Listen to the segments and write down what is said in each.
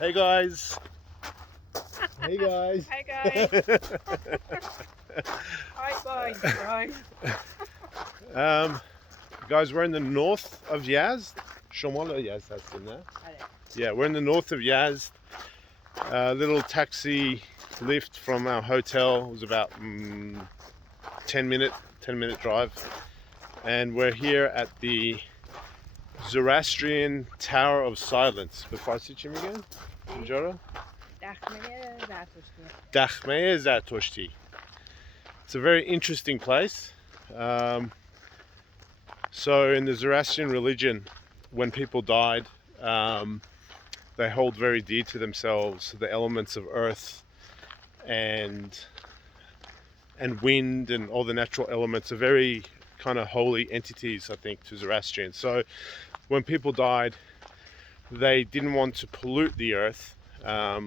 Hey guys. Hey guys. Hi guys. Hi guys. Right. um, guys, we're in the north of Yazd. Shomola Yazd has in there. Yeah, we're in the north of Yazd. A little taxi lift from our hotel was about 10 minute drive, and we're here at the Zoroastrian Tower of Silence. Befasi چی میگن؟ اینجا رو؟ دخمه زرتشتی. دخمه زرتشتی. It's a very interesting place. So in the Zoroastrian religion, when people died, they hold very dear to themselves the elements of earth and wind and all the natural elements are very kind of holy entities, I think, to Zoroastrians. So when people died, they didn't want to pollute the earth.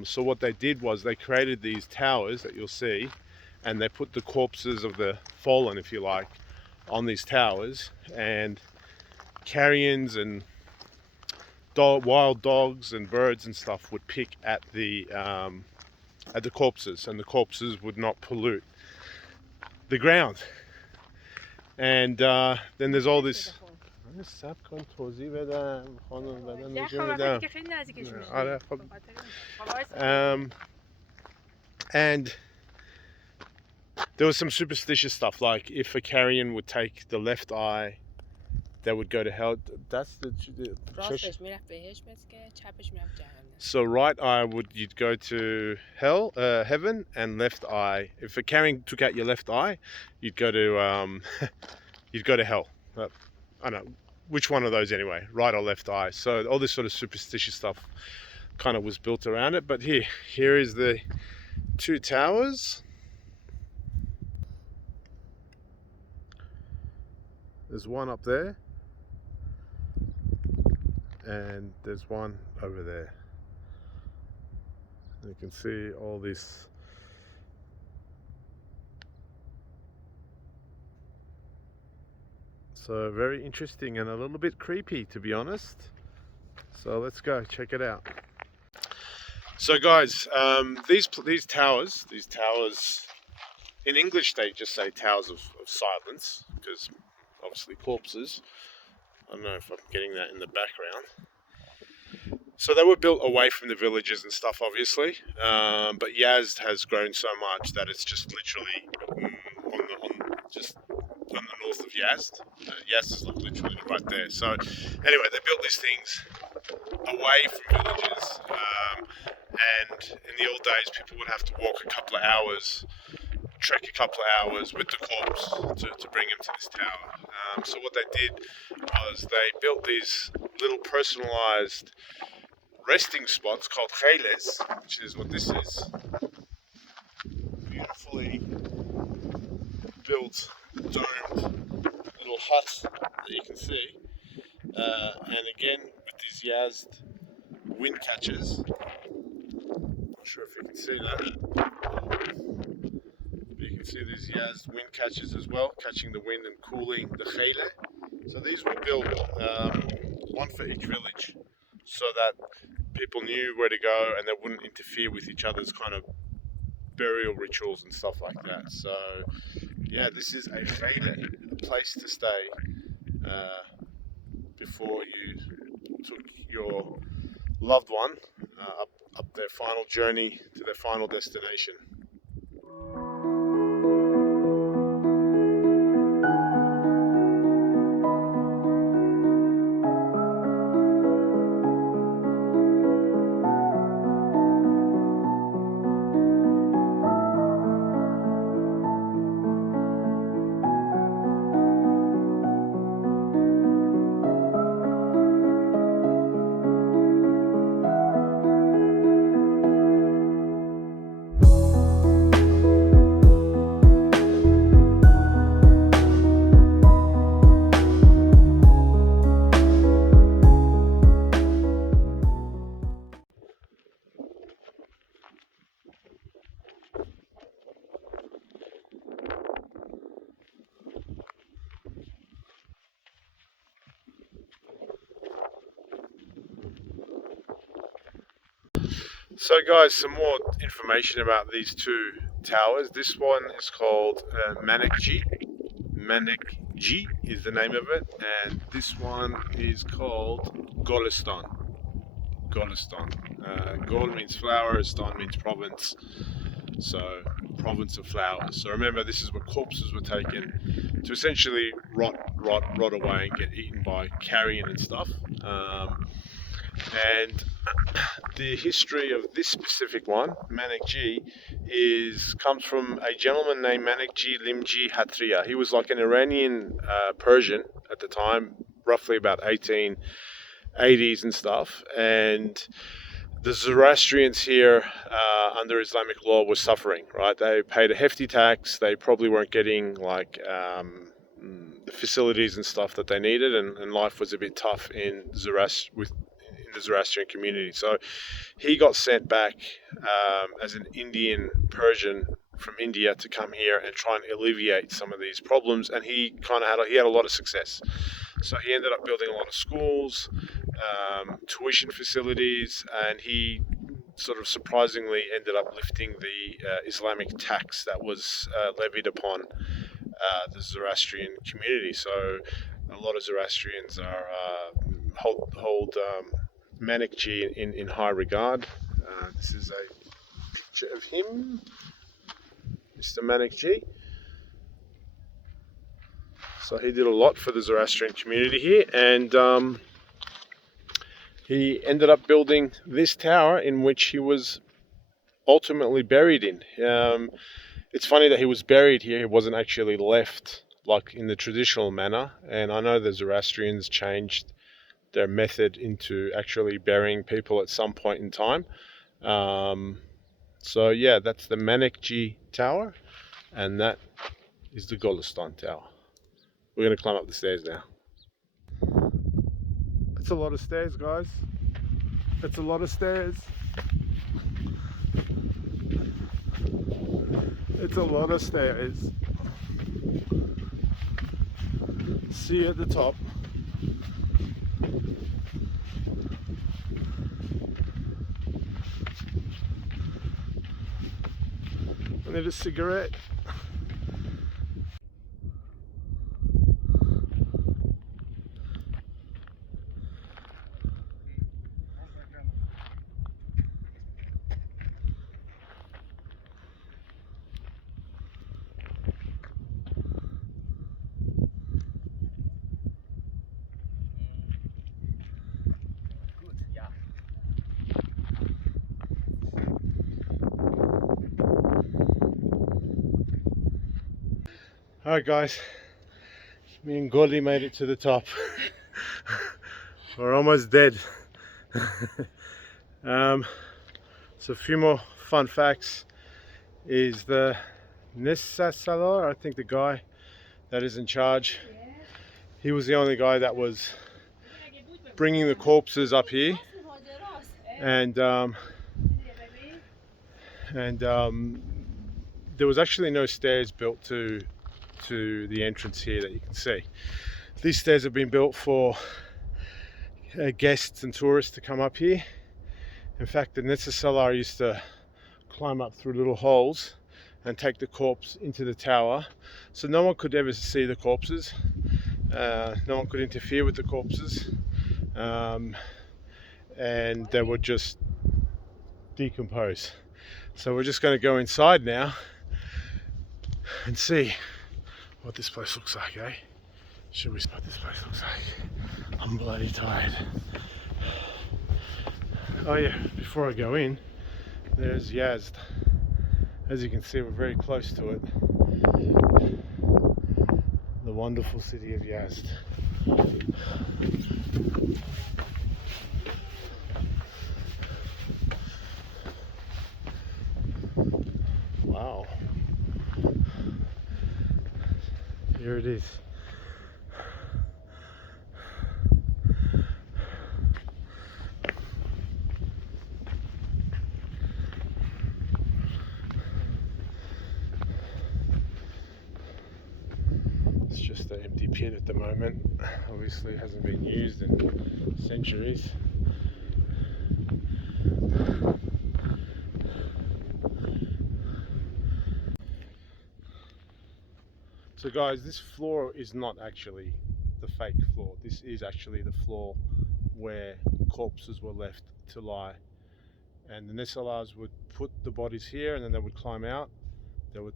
So what they did was they created these towers that you'll see, and they put the corpses of the fallen, if you like, on these towers, and carrions and wild dogs and birds and stuff would pick at the corpses, and the corpses would not pollute the ground. And then there's all this. And there was some superstitious stuff, like if a carrion would take the left eye, they would go to hell. That's the so right eye you'd go to hell, heaven, and left eye. If a carrion took out your left eye, you'd go to you'd go to hell. But I don't know which one of those anyway, right or left eye. So all this sort of superstitious stuff kind of was built around it. But here is the two towers. There's one up there, and there's one over there. You can see all this. So very interesting and a little bit creepy, to be honest. So let's go check it out. So guys, these towers, in English they just say towers of silence, because obviously corpses. I don't know if I'm getting that in the background. So they were built away from the villages and stuff, obviously. But Yazd has grown so much that it's just literally on the north of Yazd. Yazd is like literally right there. So anyway, they built these things away from villages. And in the old days, people would have to walk a couple of hours, trek a couple of hours with the corpse to bring him to this tower. So what they did was they built these little personalized resting spots called hoiles, which is what this is. Beautifully built, domed little hut that you can see. And again, with these Yazd wind catchers. Not sure if you can see that. But you can see these Yazd wind catchers as well, catching the wind and cooling the hoile. So these were built, one for each village, so that people knew where to go and they wouldn't interfere with each other's kind of burial rituals and stuff like that. So yeah, this is a hoile, a place to stay before you took your loved one up their final journey to their final destination. So guys, some more information about these two towers. This one is called Manekji. Manekji is the name of it, and this one is called Golistan. Golistan. Gol means flower, Stan means province. So, province of flowers. So remember, this is where corpses were taken to essentially rot away and get eaten by carrion and stuff. And the history of this specific one, Manekji, comes from a gentleman named Manekji Limji Hatria. He was like an Iranian Persian at the time, roughly about 1880s and stuff. And the Zoroastrians here, under Islamic law, were suffering. Right, they paid a hefty tax. They probably weren't getting like the facilities and stuff that they needed, and life was a bit tough in the Zoroastrian community. So he got sent back as an Indian Persian from India to come here and try and alleviate some of these problems, and he had a lot of success. So he ended up building a lot of schools, tuition facilities, and he sort of surprisingly ended up lifting the Islamic tax that was levied upon the Zoroastrian community. So a lot of Zoroastrians hold Manekji in high regard. This is a picture of him, Mr. Manekji. So he did a lot for the Zoroastrian community here, and he ended up building this tower in which he was ultimately buried in. It's funny that he was buried here. He wasn't actually left like in the traditional manner, and I know the Zoroastrians changed their method into actually burying people at some point in time. So yeah, that's the Manekji Tower, and that is the Golistan Tower. We're going to climb up the stairs now. It's a lot of stairs, guys. It's a lot of stairs. It's a lot of stairs. See you at the top. I need a cigarette. Alright guys, me and Gordy made it to the top. We're almost dead. So a few more fun facts is the Nessasalar, I think the guy that is in charge, he was the only guy that was bringing the corpses up here, and there was actually no stairs built to the entrance here that you can see. These stairs have been built for guests and tourists to come up here. In fact, the Nessasalar used to climb up through little holes and take the corpse into the tower, so no one could ever see the corpses. No one could interfere with the corpses, and they would just decompose. So we're just going to go inside now and see what this place looks like, eh? Should we see what this place looks like? I'm bloody tired. Oh yeah, before I go in, there's Yazd. As you can see, we're very close to it. The wonderful city of Yazd. Wow. Here it is. It's just an empty pit at the moment. Obviously it hasn't been used in centuries. So guys, this floor is not actually the fake floor. This is actually the floor where corpses were left to lie. And the Nesalars would put the bodies here, and then they would climb out. They would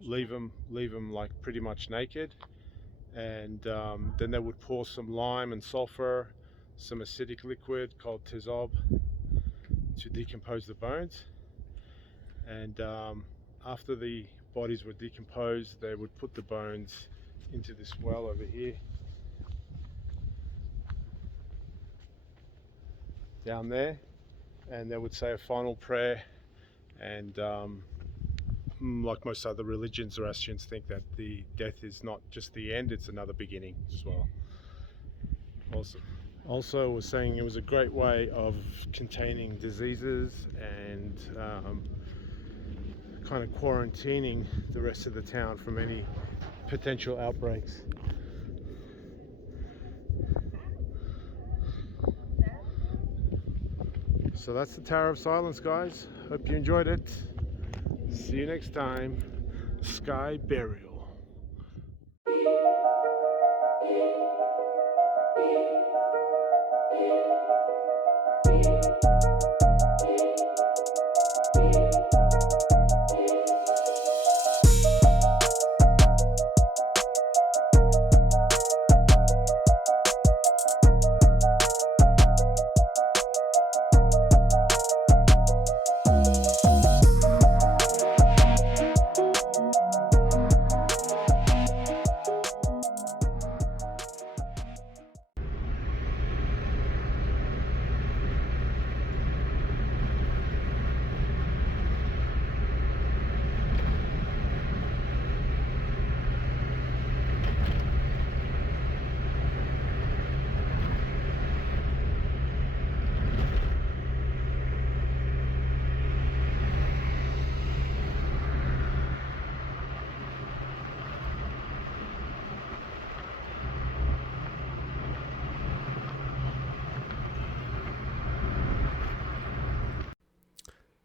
leave them like pretty much naked, and then they would pour some lime and sulfur, some acidic liquid called tezob, to decompose the bones. And after the bodies were decomposed, they would put the bones into this well over here, down there, and they would say a final prayer. And like most other religions, Zoroastrians think that the death is not just the end, it's another beginning as well. Also was saying it was a great way of containing diseases and kind of quarantining the rest of the town from any potential outbreaks. So that's the Tower of Silence, guys. Hope you enjoyed it. See you next time. Sky Burial.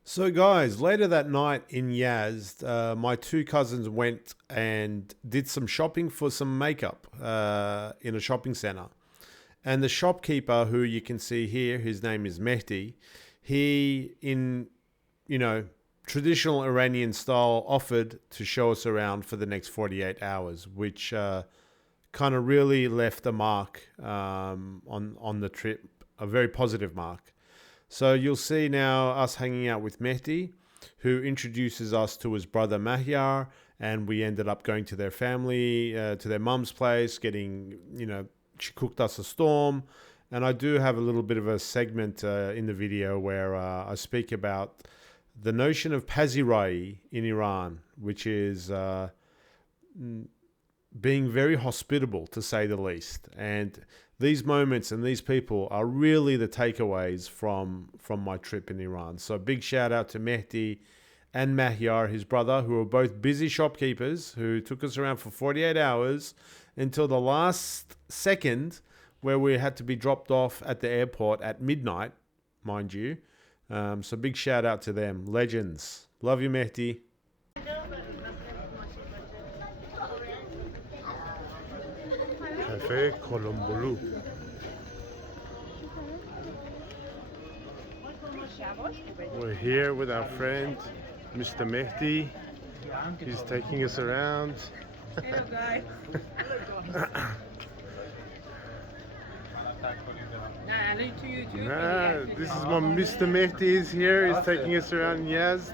So guys, later that night in Yazd, my two cousins went and did some shopping for some makeup in a shopping center. And the shopkeeper, who you can see here, his name is Mehdi, he, in, traditional Iranian style, offered to show us around for the next 48 hours, which kind of really left a mark on the trip, a very positive mark. So you'll see now us hanging out with Mehdi, who introduces us to his brother Mahyar, and we ended up going to their family, to their mum's place, getting, she cooked us a storm. And I do have a little bit of a segment in the video where I speak about the notion of pazirai in Iran, which is being very hospitable, to say the least. And these moments and these people are really the takeaways from my trip in Iran. So big shout out to Mehdi and Mahyar, his brother, who are both busy shopkeepers, who took us around for 48 hours until the last second, where we had to be dropped off at the airport at midnight, mind you. So big shout out to them. Legends. Love you, Mehdi. Cafe Colombolu. We're here with our friend, Mr. Mehdi. He's taking us around. Hello guys. This is what Mr. Mehdi is here. He's taking us around Yazd.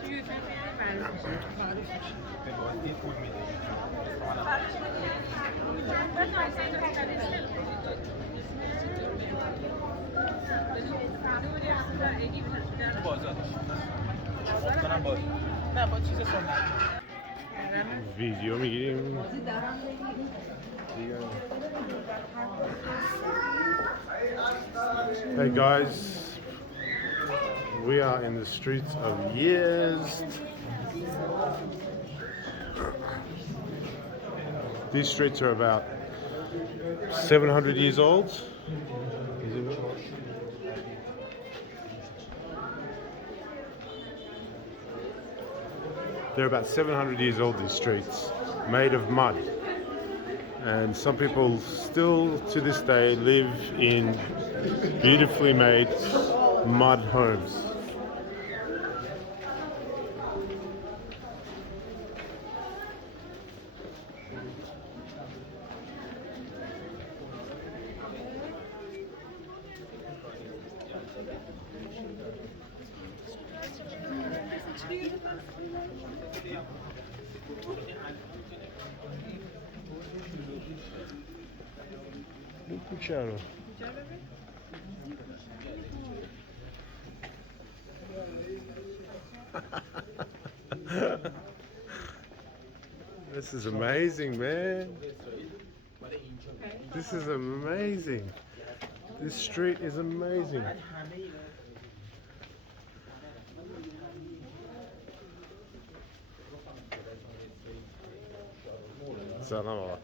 ویدیو میگیریم. Hey guys, we are in the streets of Yazd. These streets are about 700 years old. They're about 700 years old, these streets. made of mud. And some people still to this day live in beautifully made mud homes. Cuchara. This is amazing, man. This is amazing. This street is amazing. Salam.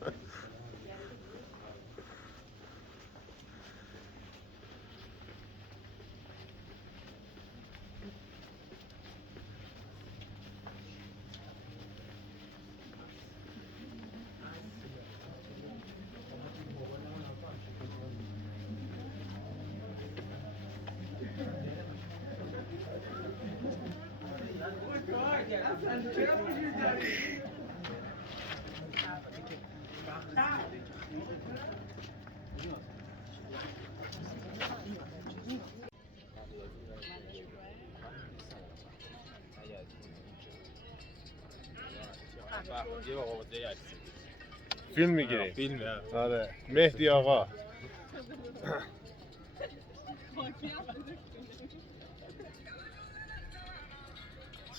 فیلم میگیریم. فیلم آره مهدی آقا.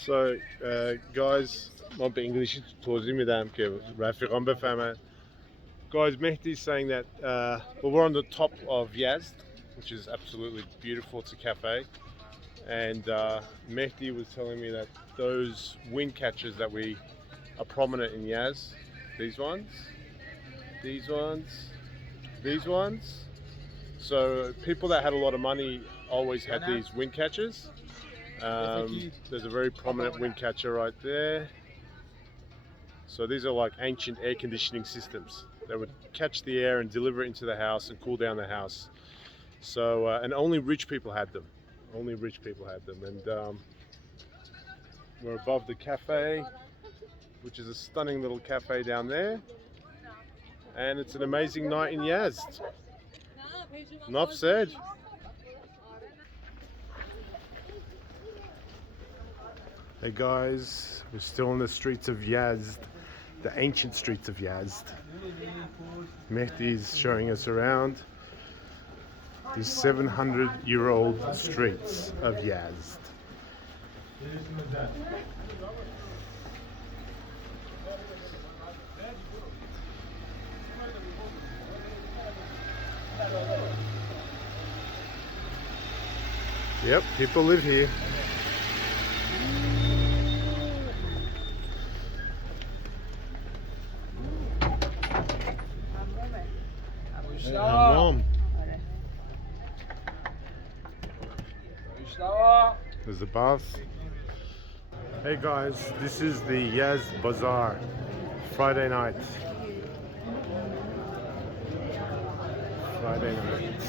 So guys ما به انگلیسی توضیح میدم که رفیقان بفهمن. Guys, Mehdi is saying that well, we're on the top of Yazd, which is absolutely beautiful. It's a cafe, and Mehdi was telling me that those wind catchers that we are prominent in Yazd, these ones, these ones. So people that had a lot of money always had these wind catchers. There's a very prominent wind catcher right there. So these are like ancient air conditioning systems that would catch the air and deliver it into the house and cool down the house. So and only rich people had them. Only rich people had them. And we're above the cafe, which is a stunning little cafe down there. And it's an amazing night in Yazd. Enough said. Hey guys, we're still in the streets of Yazd, the ancient streets of Yazd. Mehdi's showing us around these 700-year-old streets of Yazd. Yep, people live here. Mom. There's a bath. Hey guys, this is the Yazd Bazaar, Friday night. Friday night.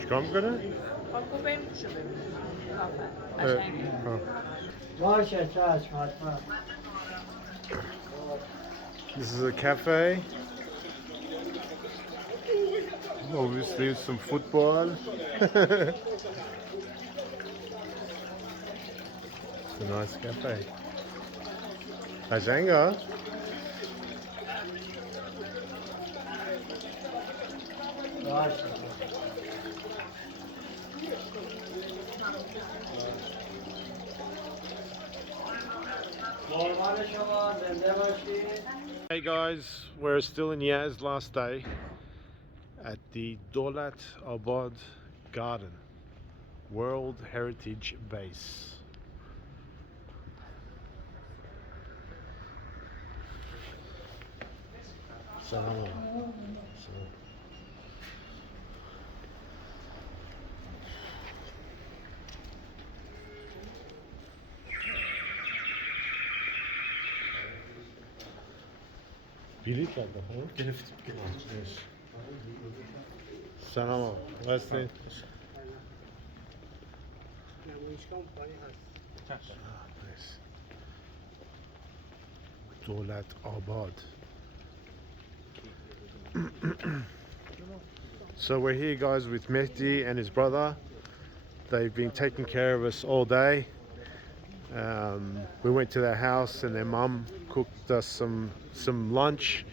چیکار میکنه؟ خب بریم گوشو ببینیم قشنگه. باشه چشم حتما. This is a cafe. Obviously some football. It's a nice cafe. قشنگه. باشه. Hey guys, we're still in Yazd, last day. at the Dolat Abad Garden, World Heritage Base. Salam. Salam. بلیط کرده ها؟ گرفتیم سلام آقا هستین؟ نمایشگاه پای هست. دولت آباد. So we're here guys with Mehdi and his brother. They've been taking care of us all day. We went to their house and their mum cooked us some lunch.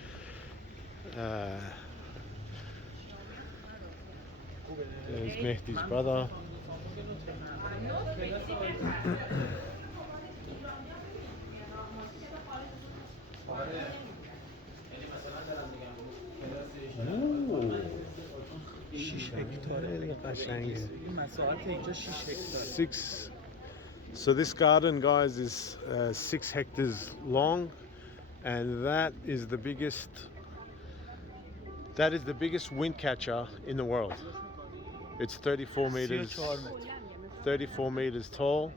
There's Mehdi's brother. So this garden, guys, is 6 hectares long, and that is the biggest wind catcher in the world. It's 34 meters tall,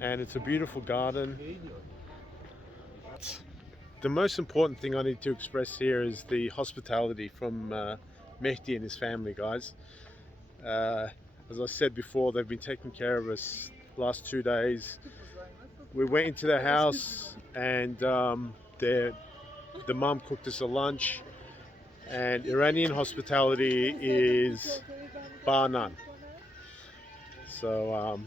and it's a beautiful garden. The most important thing I need to express here is the hospitality from Mehdi and his family, guys. As I said before, they've been taking care of us last 2 days. We went into their house and the mum cooked us a lunch, and Iranian hospitality is bar none. So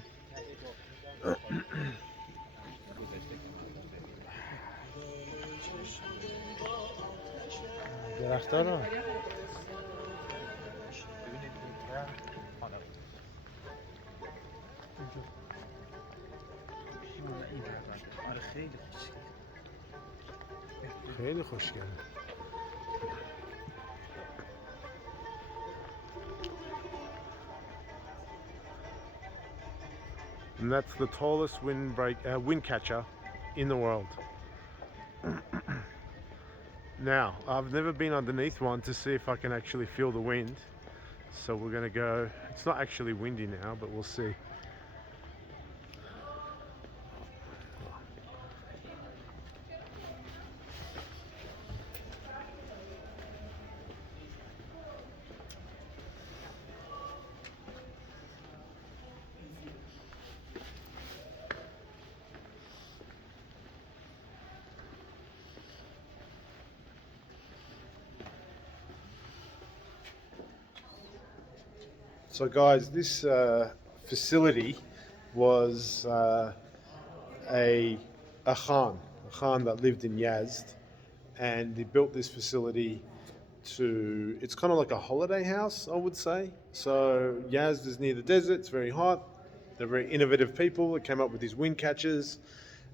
خیلی خوشگله. And that's the tallest wind catcher in the world. Now, I've never been underneath one to see if I can actually feel the wind. So we're gonna go. It's not actually windy now, but we'll see. So guys, this facility was a Khan that lived in Yazd, and they built this facility it's kind of like a holiday house, I would say. So Yazd is near the desert, it's very hot. They're very innovative people that came up with these wind catchers,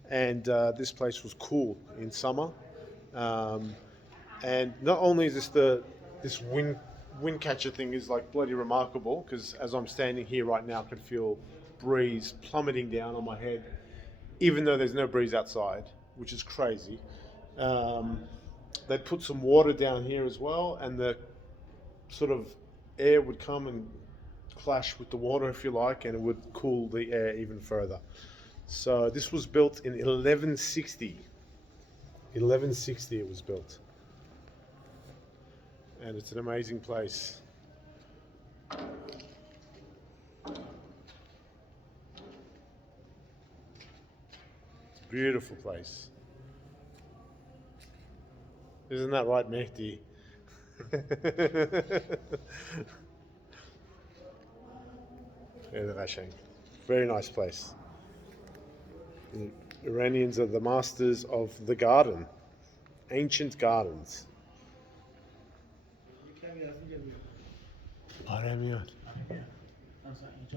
and this place was cool in summer. And not only is this wind catcher thing is like bloody remarkable, because as I'm standing here right now I can feel breeze plummeting down on my head, even though there's no breeze outside, which is crazy. They put some water down here as well, and the sort of air would come and clash with the water, if you like, and it would cool the air even further. So this was built in 1160. 1160 it was built. And it's an amazing place. It's a beautiful place. Isn't that right, Mehdi? Very nice place. The Iranians are the masters of the garden. Ancient gardens.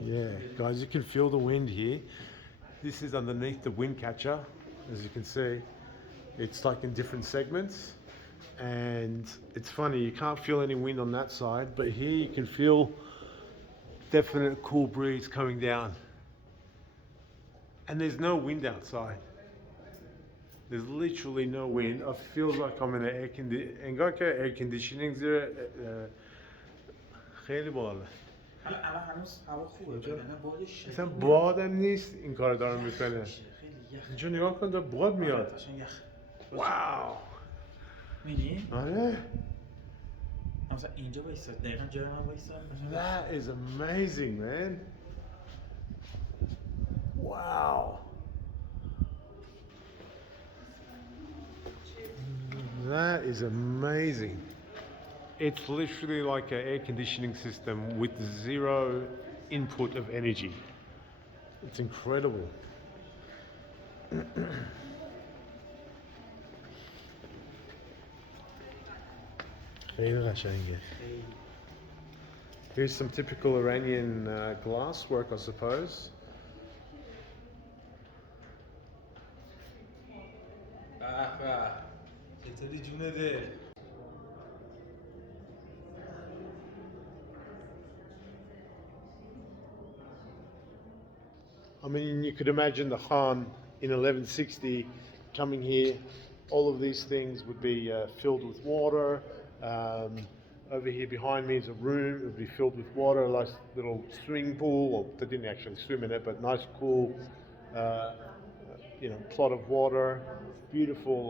Yeah, guys, you can feel the wind here. This is underneath the wind catcher, as you can see. It's like in different segments. And it's funny, you can't feel any wind on that side, but here you can feel definite cool breeze coming down. And there's no wind outside. There's literally no wind. I feel like I'm in an انگار که air conditioning زیر خیلی بالا. الان هنوز هوا خوبه وگرنه باد شدید اصلا بادم نیست این کار دارم میکنه. اینجا نگاه کن داره باد میاد. واو. می‌بینی؟ آره. مثلا اینجا وایساد دقیقاً جای من وایساد. That is amazing, man. Wow. That is amazing. It's literally like an air conditioning system with zero input of energy. It's incredible. Here's some typical Iranian glass work, I suppose. چطوری جونه دل؟ I mean, you could imagine the Khan in 1160 coming here. All of these things would be filled with water. Over here behind me is a room. It would be filled with water, a nice little swimming pool. Well, they didn't actually swim in it, but nice, cool, plot of water. Beautiful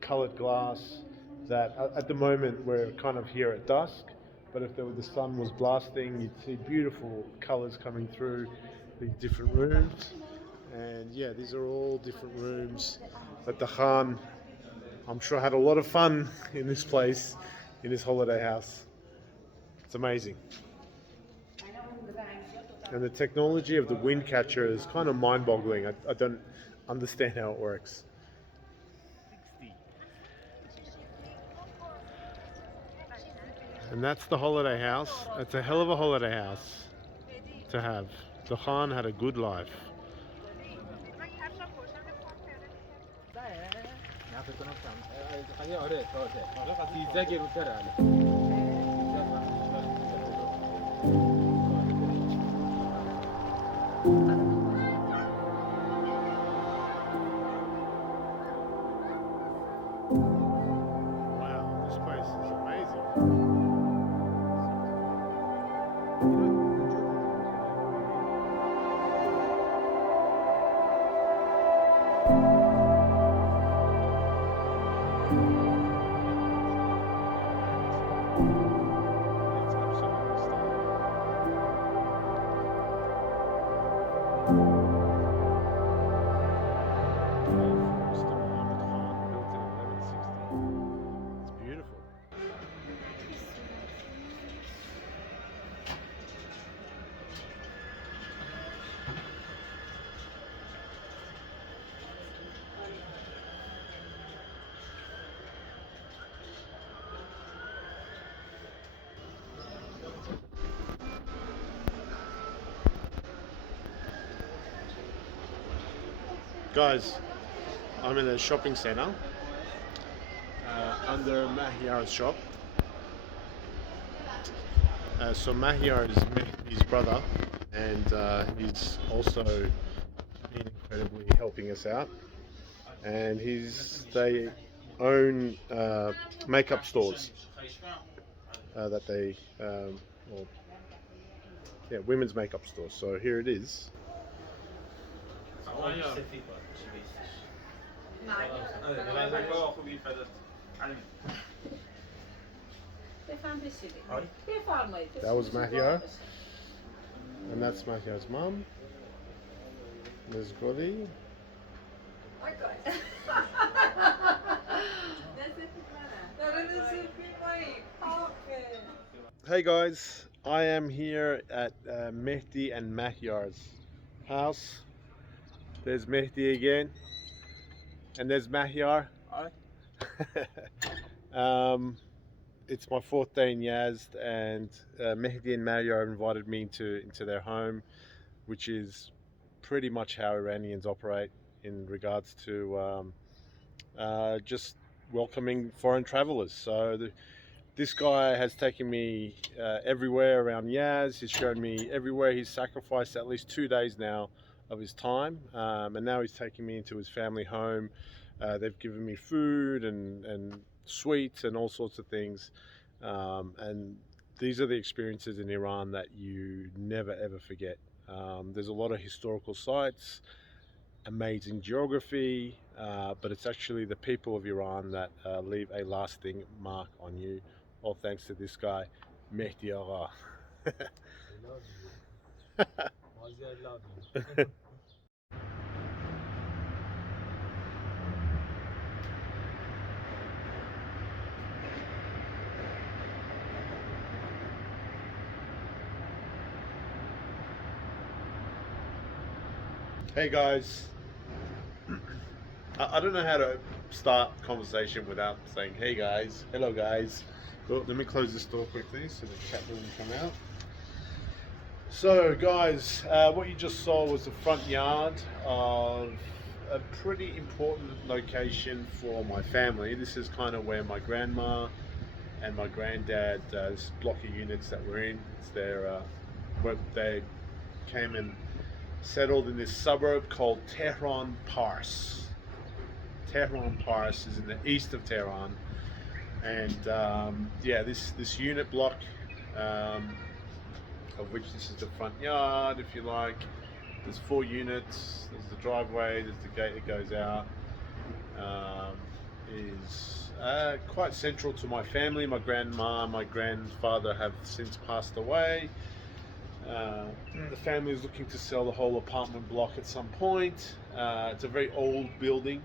colored glass. That at the moment we're kind of here at dusk, but if the sun was blasting, you'd see beautiful colors coming through these different rooms. And yeah, these are all different rooms that the Khan, I'm sure, had a lot of fun in this place, in this holiday house. It's amazing. And the technology of the wind catcher is kind of mind-boggling. I don't understand how it works. And that's the holiday house. It's a hell of a holiday house to have. The Khan had a good life. Wow, this place is amazing. Guys, I'm in a shopping center under Mahyar's shop. So Mahyar is his brother, and he's also been incredibly helping us out. And they own makeup stores that they, women's makeup stores. So here it is. That was Mahyar, and that's Mahyar's mum. There's Goli. Hey guys, I am here at Mehdi and Mahyar's house. There's Mehdi again, and there's Mahyar. Hi. It's my fourth day in Yazd, and Mehdi and Mahyar invited me into their home, which is pretty much how Iranians operate in regards to just welcoming foreign travelers. So this guy has taken me everywhere around Yazd. He's shown me everywhere. He's sacrificed at least 2 days now of his time, and now he's taking me into his family home. They've given me food and sweets and all sorts of things, and these are the experiences in Iran that you never ever forget. There's a lot of historical sites, amazing geography, but it's actually the people of Iran that leave a lasting mark on you. All thanks to this guy, Mehdi Agha. Hey guys, I don't know how to start conversation without saying hey guys, hello guys. Well, let me close this door quickly so the cat doesn't come out. So guys, what you just saw was the front yard of a pretty important location for my family. This is kind of where my grandma and my granddad, this block of units that we're in, it's their, where they came and settled in this suburb called Tehran Pars. Tehran Pars is in the east of Tehran, and yeah, this unit block, of which this is the front yard, if you like. There's 4 units. There's the driveway. There's the gate that goes out. Is quite central to my family. My grandma, my grandfather have since passed away. The family is looking to sell the whole apartment block at some point. It's a very old building.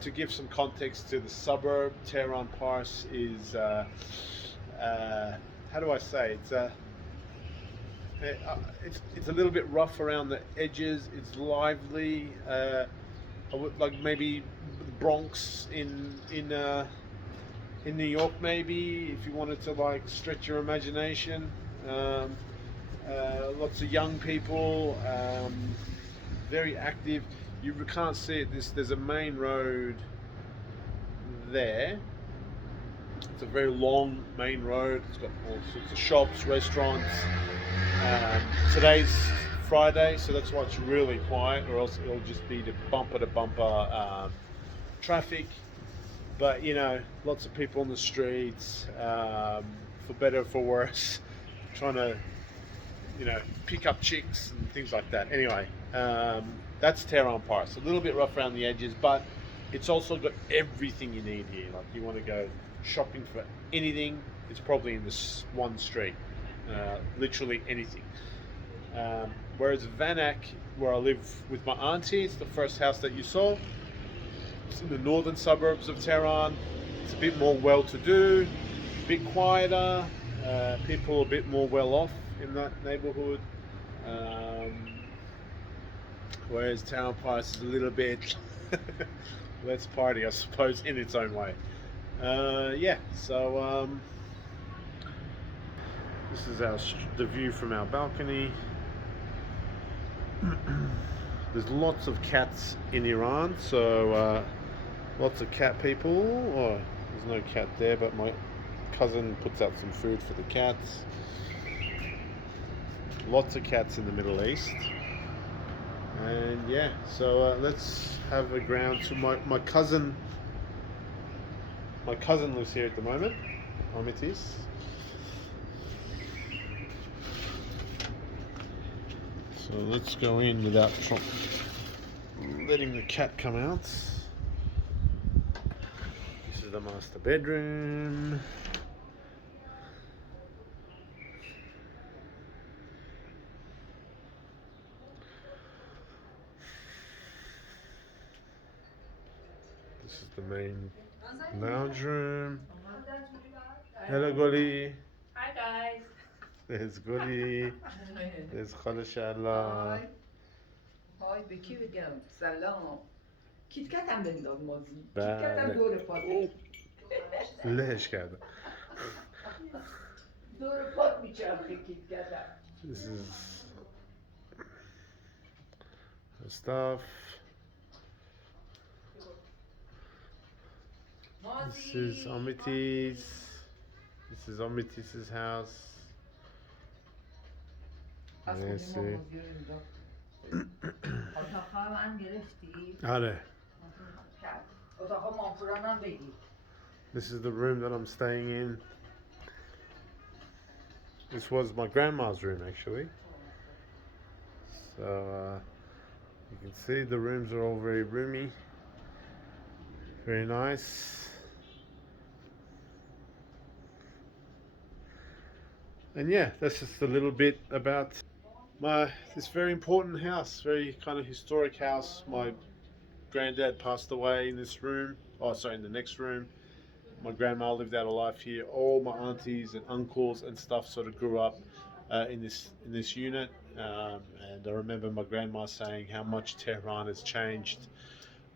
To give some context to the suburb, Tehran Pars is, how do I say, it's a little bit rough around the edges. It's lively, like maybe the Bronx in New York, maybe, if you wanted to like stretch your imagination. Lots of young people, very active. You can't see it. There's a main road there. It's a very long main road. It's got all sorts of shops, restaurants. Today's Friday, so that's why it's really quiet, or else it'll just be the bumper to bumper traffic. But you know, lots of people on the streets, for better or for worse, trying to, you know, pick up chicks and things like that. Anyway, that's Tehran Pars. A little bit rough around the edges, but it's also got everything you need here. Like, you want to go shopping for anything, it's probably in this one street. Literally anything. Whereas Vanak, where I live with my auntie, it's the first house that you saw. It's in the northern suburbs of Tehran. It's a bit more well-to-do, a bit quieter, people a bit more well-off in that neighborhood. Whereas Tehran Pars is a little bit less party, I suppose, in its own way. Yeah, so this is the view from our balcony. There's lots of cats in Iran, so lots of cat people. Oh, there's no cat there, but my cousin puts out some food for the cats. Lots of cats in the Middle East. And yeah, so let's have a ground to my cousin. My cousin lives here at the moment, Amitis. So let's go in without letting the cat come out. This is the master bedroom. This is the main lounge room. Hello, Goli. Hi guys. There's Goli. There's Khalashallah. های به کی بگم سلام کیت کت هم بنداز مازی کیت کت هم بله. دور پات لهش کرده. دور پات میچرخه کیت کت هم This is the stuff. This is Amity's. This is Amity's house. Neyse. اتاقها من گرفتی؟ آره. اتاقها مامپوران بگی. This is the room that I'm staying in. This was my grandma's room actually. So you can see the rooms are all very roomy, very nice. And yeah, that's just a little bit about this very important house, very kind of historic house. My granddad passed away in this room. Oh, sorry, in the next room. My grandma lived out a life here. All my aunties and uncles and stuff sort of grew up in this unit. And I remember my grandma saying how much Tehran has changed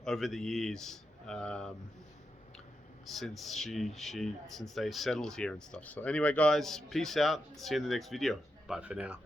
over the years since since they settled here and stuff. So anyway, guys, peace out. See you in the next video. Bye for now.